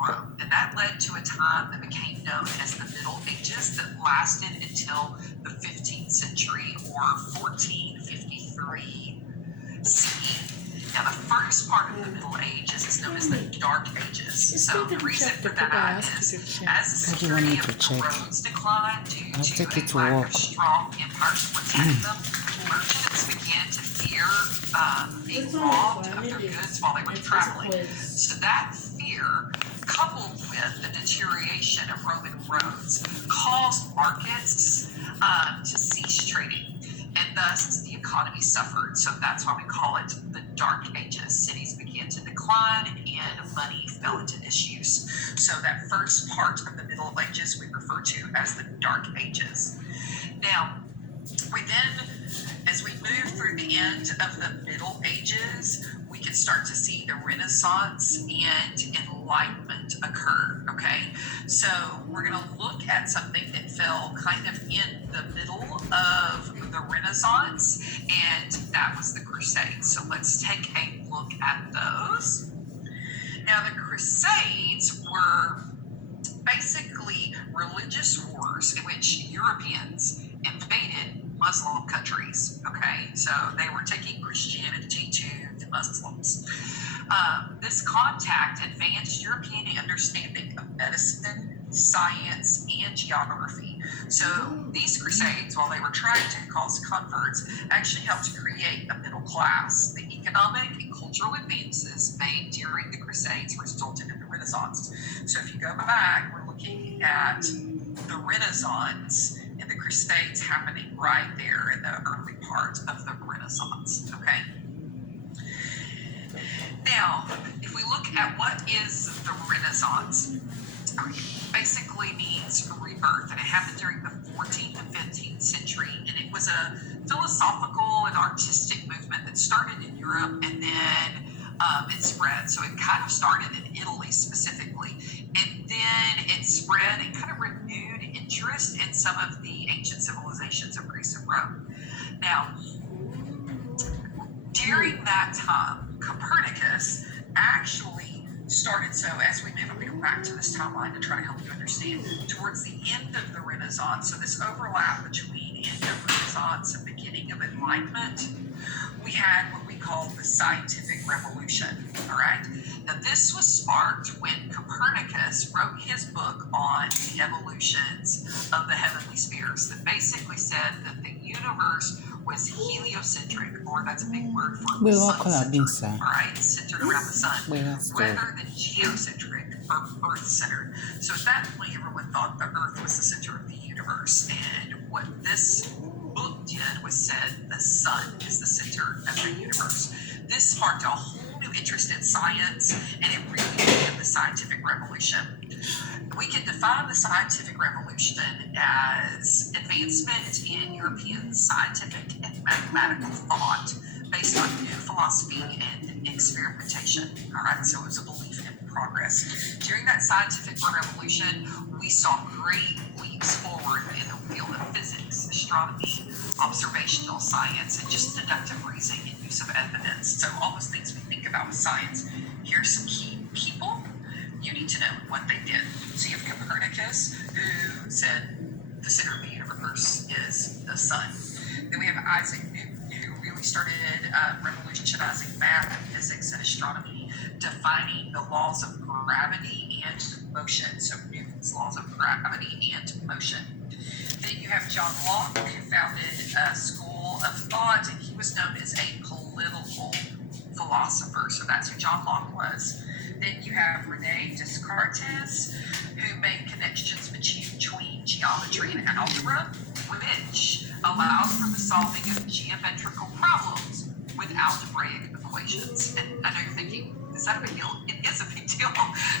Rome, and that led to a time that became known as the Middle Ages that lasted until the 15th century or 1453 CE. Now, the first part of the Middle Ages is known as the Dark Ages. So the reason for that is as the security of the roads declined due to a lack of strong empires to protect them, merchants began to fear being robbed of their goods while they were traveling. So that fear, coupled with the deterioration of Roman roads, caused markets to cease trading. And thus the economy suffered. So that's why we call it the Dark Ages. Cities began to decline and money fell into disuse. So that first part of the Middle Ages we refer to as the Dark Ages. Now, we then, as we move through the end of the Middle Ages, we can start to see the Renaissance and Enlightenment occur, okay? So we're going to look at something that fell kind of in the middle of the Renaissance, and that was the Crusades. So let's take a look at those. Now, the Crusades were basically religious wars in which Europeans invaded Muslim countries, okay? So they were taking Christianity to the Muslims. This contact advanced European understanding of medicine, science, and geography. So these crusades, while they were trying to cause converts, actually helped to create a middle class. The economic and cultural advances made during the crusades resulted in the Renaissance. So if you go back, we're looking at the Renaissance and the crusades happening right there in the early part of the Renaissance, okay? Now, if we look at what is the Renaissance, it basically means rebirth, and it happened during the 14th and 15th century, and it was a philosophical and artistic movement that started in Europe and then it spread. So it kind of started in Italy specifically, and then it spread and kind of renewed interest in some of the ancient civilizations of Greece and Rome. Now, during that time, Copernicus actually started, so as we move, I'm going to go back to this timeline to try to help you understand, towards the end of the Renaissance, so this overlap between end of Renaissance and beginning of Enlightenment, we had what we call the scientific revolution, all right? Now, this was sparked when Copernicus wrote his book on the evolutions of the heavenly spheres that basically said that the universe was heliocentric, or that's a big word for sun-centered, all right, centered around the sun, rather than geocentric or earth-centered. So at that point, everyone thought the earth was the center of the universe, and what this book did was said the sun is the center of the universe. This sparked a whole new interest in science, and it really began the scientific revolution. We can define the scientific revolution as advancement in European scientific and mathematical thought based on new philosophy and experimentation. All right, so it was a belief in progress. During that scientific revolution, we saw great leaps forward in the field of physics, astronomy, observational science, and just deductive reasoning and use of evidence. So all those things we think about with science. Here's some key people you need to know what they did. So you have Copernicus, who said the center of the universe is the sun. Then we have Isaac Newton, who really started revolutionizing math and physics and astronomy, defining the laws of gravity and motion, so Newton's laws of gravity and motion. Then you have John Locke, who founded a school of thought, and he was known as a political philosopher, so that's who John Locke was. Then you have Rene Descartes, who made connections between geometry and algebra, which allows for the solving of geometrical problems with algebraic equations. And I know you're thinking, is that a big deal? It is a big deal,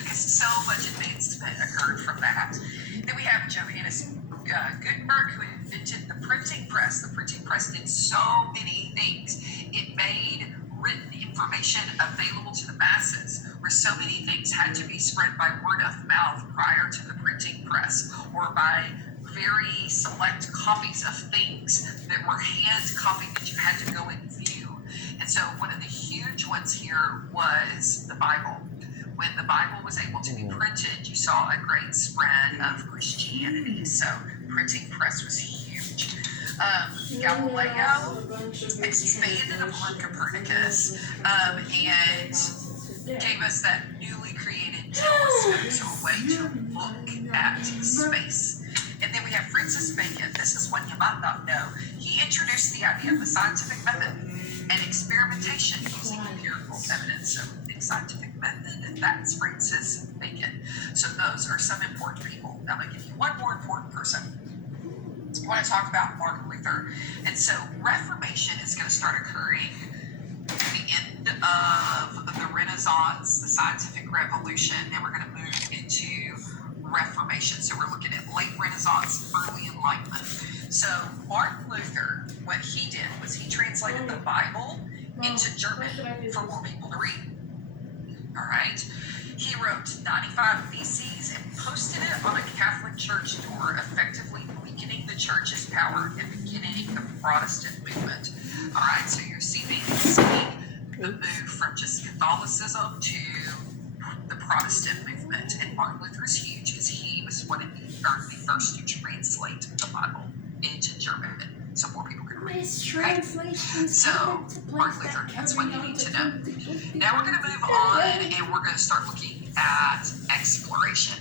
because so much advancement occurred from that. Then we have Johannes Gutenberg, who invented the printing press. The printing press did so many things. It made written information available to the masses, where so many things had to be spread by word of mouth prior to the printing press, or by very select copies of things that were hand copied that you had to go and view. And so one of the huge ones here was the Bible, when the Bible was able to be printed, you saw a great spread of Christianity. So printing press was huge. Galileo expanded upon Copernicus and gave us that newly created telescope, so a way to look at space. And then we have Francis Bacon. This is one you might not know. He introduced the idea of the scientific method and experimentation using empirical evidence. So the scientific method, and that's Francis Bacon. So those are some important people. Now I'm going to give you one more important person. I want to talk about Martin Luther. And so Reformation is going to start occurring at the end of the Renaissance, the scientific revolution. Then we're going to move into Reformation. So we're looking at late Renaissance, early Enlightenment. So Martin Luther, what he did was he translated the Bible into German for more people to read. All right. He wrote 95 theses and posted it on a Catholic church door, effectively weakening the church's power and beginning the Protestant movement. All right, so you're seeing the move from just Catholicism to the Protestant movement. And Martin Luther is huge because he was one of the first to translate the Bible into German so more people could read. Okay? So, Martin Luther, that's what you need to know. Now we're going to move on and we're going to start looking at exploration.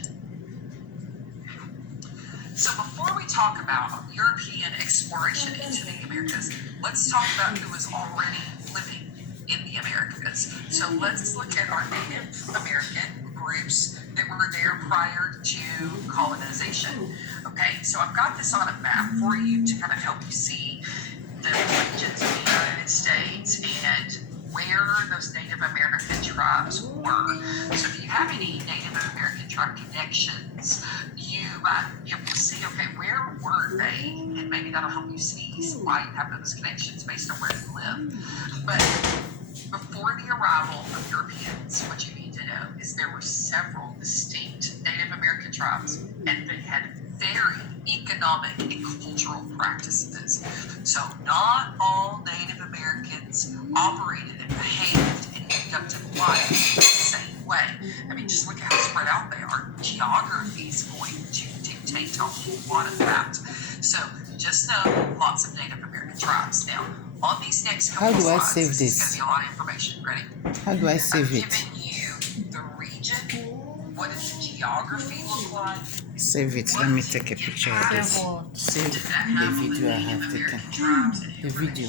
So before we talk about European exploration into the Americas, let's talk about who was already living in the Americas. So let's look at our Native American groups that were there prior to colonization. Okay, so I've got this on a map for you to kind of help you see the regions of the United States and where those Native American tribes were. So if you have any Native American tribe connections, you might be able to see, okay, where were they? And maybe that'll help you see why you have those connections based on where you live. But before the arrival of Europeans, what you need to know is there were several distinct Native American tribes, and they had very economic and cultural practices. So not all Native Americans operated and behaved and conducted life the same way. I mean, just look at how spread out they are. Geography is going to dictate a whole lot of that. So just know lots of Native American tribes. Now, on these next couple How do I slides, save this is going to this? be a lot of information. Ready? How do I save I've it? given you the region. What does the geography look like? Save it. Let me take a picture of this. Save the video I have taken. The video.